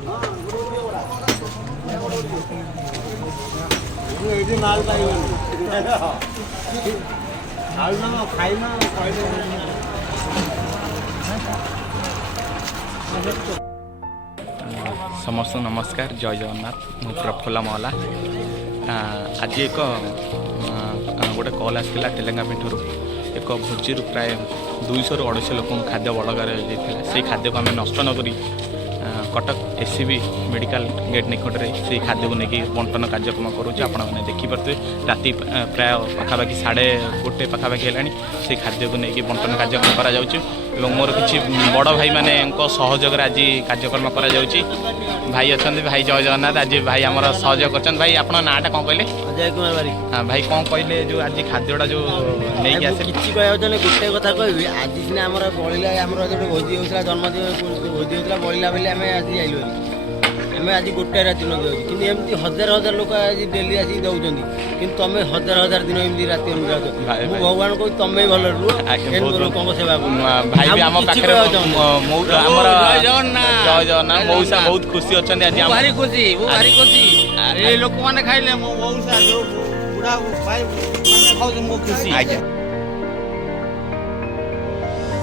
समस्त नमस्कार जय जगन्नाथ मु प्रफुल्ल महला आज एक गोटे कल आसाला तेलेंगा पिठू एक भोजी प्राय 200 ରୁ 250 लोक खाद्य बड़ से खाद्य को आम नष्ट नक कटक एससीबी मेडिकल गेट निकट में से खाद्य को लेकिन बंटन कार्यक्रम करुचे आपने देखिपे राति प्राय पखापाखि 1:30 पखापाखि है से खाद्य को लेकिन बंटन कार्यक्रम करा मोर किसी बड़ भाई माने सहयोग आज कार्यक्रम करा भाई अच्छा भाई जय जगन्नाथ आज भाई आम सहयोग कर भाई आप नाटा कौन कहले अजय कुमार बारी हाँ भाई कौन कहले जो आज खाद्यटा जो नहीं आसे किसी कहते गोटे कथा कहबी आज सीना आम बड़ा आम जो भोजी होता जन्मदिन भोजी होता बड़ा बोले आम आज जाइलु आम आज गोटे राति न जाऊँ कि एमती हजार हजार लोक आज डेली आसिक दौरान कि तुम हजार हजार दिन एमती राति भगवान को तुम भल रुह लोक सेवा भाई भी आम पाखे जय जगन्नाथ मौसा बहुत खुशी अच्छा आज भारी खुशी भारी खुशी लोक मैंने खाइले मौसा बुढ़ा भाई खुशी।